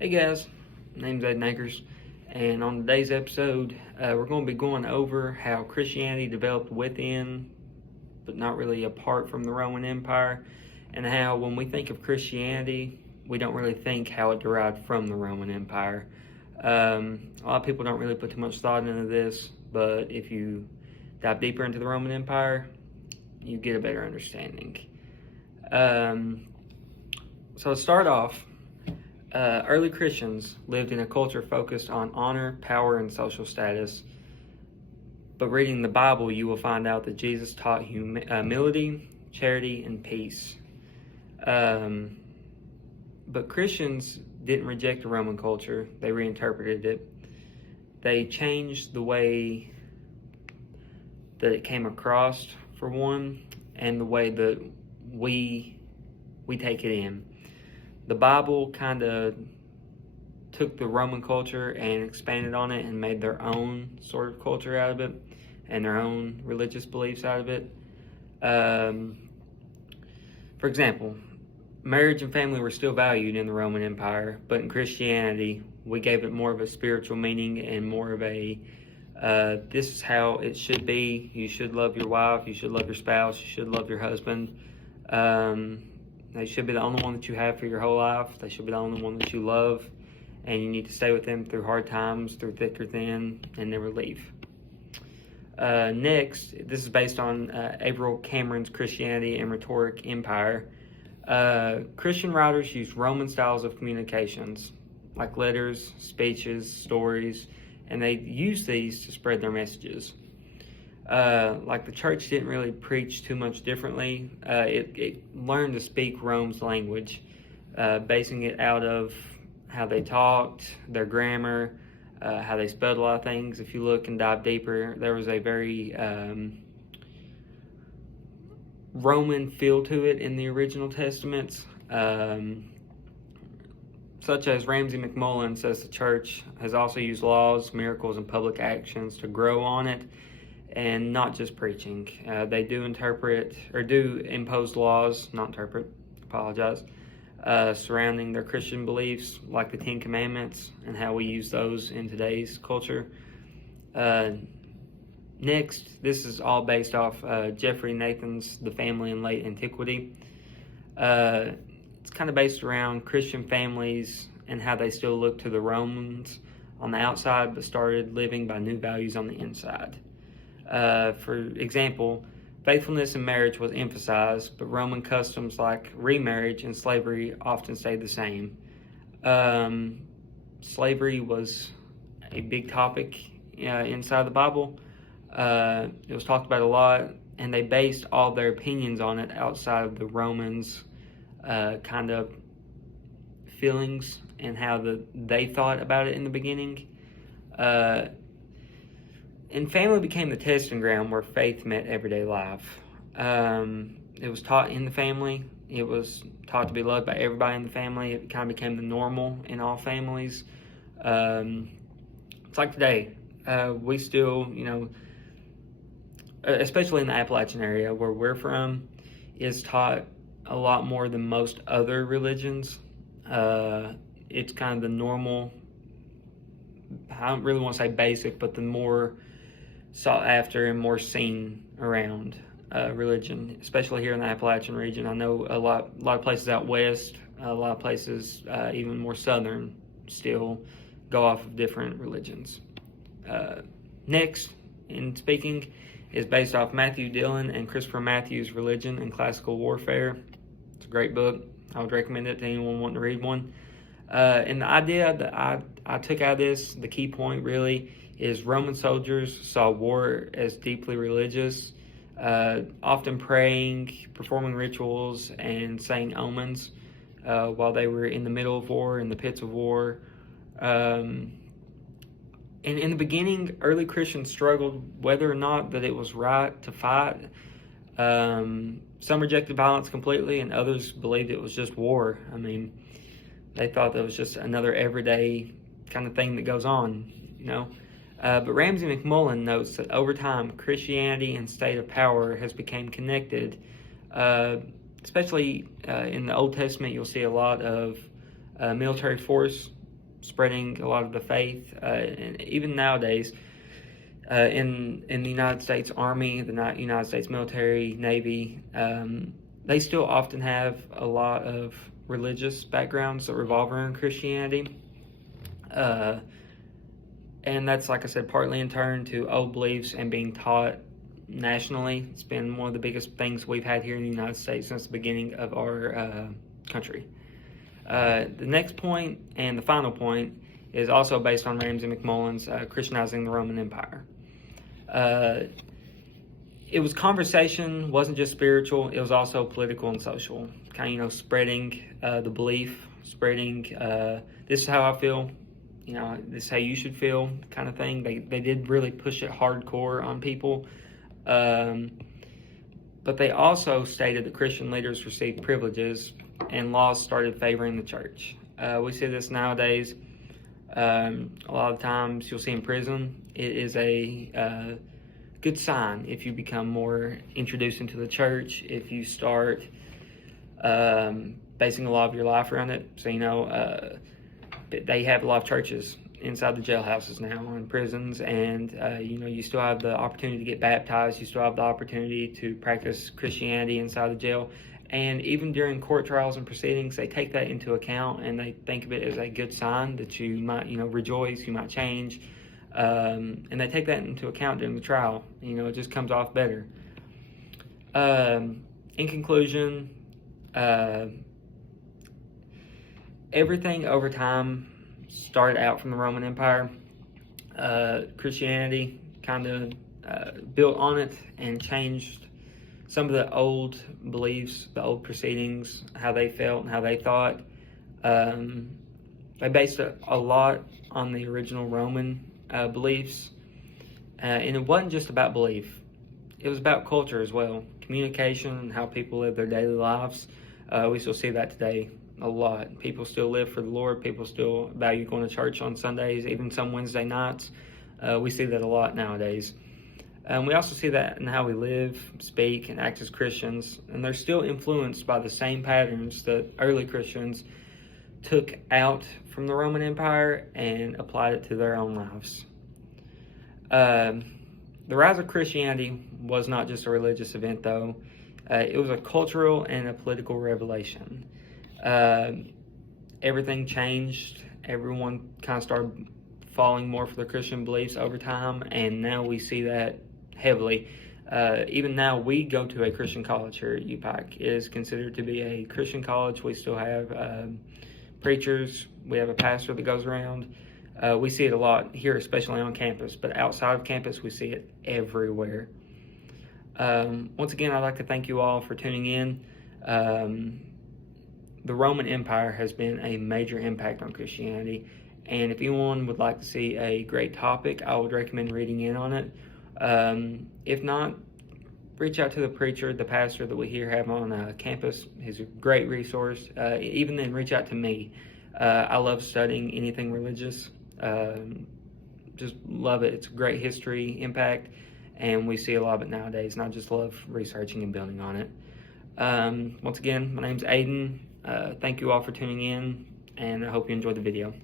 Hey guys, my name's Ed Nakers, and on today's episode, we're going to be going over how Christianity developed within, but not really apart from the Roman Empire, and how when we think of Christianity, we don't really think how it derived from the Roman Empire. A lot of people don't really put too much thought into this, but if you dive deeper into the Roman Empire, you get a better understanding. So to start off, early Christians lived in a culture focused on honor, power, and social status. But reading the Bible, you will find out that Jesus taught humility, charity, and peace. But Christians didn't reject the Roman culture, they reinterpreted it. They changed the way that it came across, for one, and the way that we take it in. The Bible kind of took the Roman culture and expanded on it and made their own sort of culture out of it and their own religious beliefs out of it. For example, marriage and family were still valued in the Roman Empire, but in Christianity, we gave it more of a spiritual meaning and more of a this is how it should be. You should love your wife, you should love your spouse, you should love your husband. They should be the only one that you have for your whole life. They should be the only one that you love. And you need to stay with them through hard times, through thick or thin, and never leave. Next, this is based on Averell Cameron's Christianity and Rhetoric Empire. Christian writers used Roman styles of communications, like letters, speeches, stories, and they used these to spread their messages. Like the church didn't really preach too much differently. It learned to speak Rome's language, basing it out of how they talked, their grammar, how they spelled a lot of things. If you look and dive deeper, there was a very Roman feel to it in the original Testaments. Such as Ramsey McMullen says, the church has also used laws, miracles, and public actions to grow on it, and not just preaching. They do impose laws, not interpret, apologize, surrounding their Christian beliefs, like the Ten Commandments, and how we use those in today's culture. Next, this is all based off Jeffrey Nathan's The Family in Late Antiquity. It's kind of based around Christian families and how they still look to the Romans on the outside, but started living by new values on the inside. For example, faithfulness in marriage was emphasized, but Roman customs like remarriage and slavery often stayed the same. Slavery was a big topic inside the Bible. It was talked about a lot, and they based all their opinions on it outside of the Romans' kind of feelings and how they thought about it in the beginning. And family became the testing ground where faith met everyday life. It was taught in the family. It was taught to be loved by everybody in the family. It kind of became the normal in all families. It's like today. We still, especially in the Appalachian area where we're from, is taught a lot more than most other religions. It's kind of the normal, I don't really want to say basic, but the more sought after and more seen around religion, especially here in the Appalachian region. I know a lot of places out west, a lot of places even more southern, still go off of different religions. Next, in speaking, is based off Matthew Dillon and Christopher Matthews' Religion and Classical Warfare. It's a great book. I would recommend it to anyone wanting to read one. And the idea that I took out of this, the key point really, is Roman soldiers saw war as deeply religious, often praying, performing rituals, and saying omens while they were in the middle of war, in the pits of war. And in the beginning, early Christians struggled whether or not that it was right to fight. Some rejected violence completely, and others believed it was just war. I mean, they thought that was just another everyday kind of thing that goes on, But Ramsey McMullen notes that over time, Christianity and state of power has become connected. Especially in the Old Testament, you'll see a lot of military force spreading a lot of the faith, and even nowadays, in the United States Army, the United States military, Navy, they still often have a lot of religious backgrounds that revolve around Christianity. And that's, like I said, partly in turn to old beliefs and being taught nationally. It's been one of the biggest things we've had here in the United States since the beginning of our country. The next point and the final point is also based on Ramsay McMullen's Christianizing the Roman Empire. It was conversation, wasn't just spiritual, it was also political and social. Kind of, spreading the belief, spreading this is how I feel, this is how you should feel kind of thing. They did really push it hardcore on people. But they also stated that Christian leaders received privileges and laws started favoring the church. We see this nowadays. A lot of times you'll see in prison, it is a good sign if you become more introduced into the church, if you start basing a lot of your life around it. So, they have a lot of churches inside the jailhouses now and prisons, and you still have the opportunity to get baptized. You still have the opportunity to practice Christianity inside the jail. And even during court trials and proceedings, they take that into account, and they think of it as a good sign that you might, rejoice, you might change. And they take that into account during the trial. It just comes off better. In conclusion, everything over time started out from the Roman Empire. Christianity kind of built on it and changed some of the old beliefs, the old proceedings, how they felt and how they thought. They based it a lot on the original Roman beliefs. And it wasn't just about belief. It was about culture as well. Communication and how people live their daily lives. We still see that today a lot. People still live for the Lord. People still value going to church on Sundays, even some Wednesday nights. We see that a lot nowadays. We also see that in how we live, speak, and act as Christians. And they're still influenced by the same patterns that early Christians took out from the Roman Empire and applied it to their own lives. The rise of Christianity was not just a religious event, though. It was a cultural and a political revelation. Everything changed. Everyone kind of started falling more for their Christian beliefs over time, and now we see that heavily. Even now, we go to a Christian college here at UPAC. It is considered to be a Christian college. We still have preachers. We have a pastor that goes around. We see it a lot here, especially on campus, but outside of campus, we see it everywhere. Once again, I'd like to thank you all for tuning in. The Roman Empire has been a major impact on Christianity, and if anyone would like to see a great topic, I would recommend reading in on it. If not, reach out to the preacher, the pastor that we here have on campus. He's a great resource. Even then, reach out to me. I love studying anything religious. Just love it. It's a great history impact, and we see a lot of it nowadays, and I just love researching and building on it. Once again, my name's Aiden. Thank you all for tuning in, and I hope you enjoyed the video.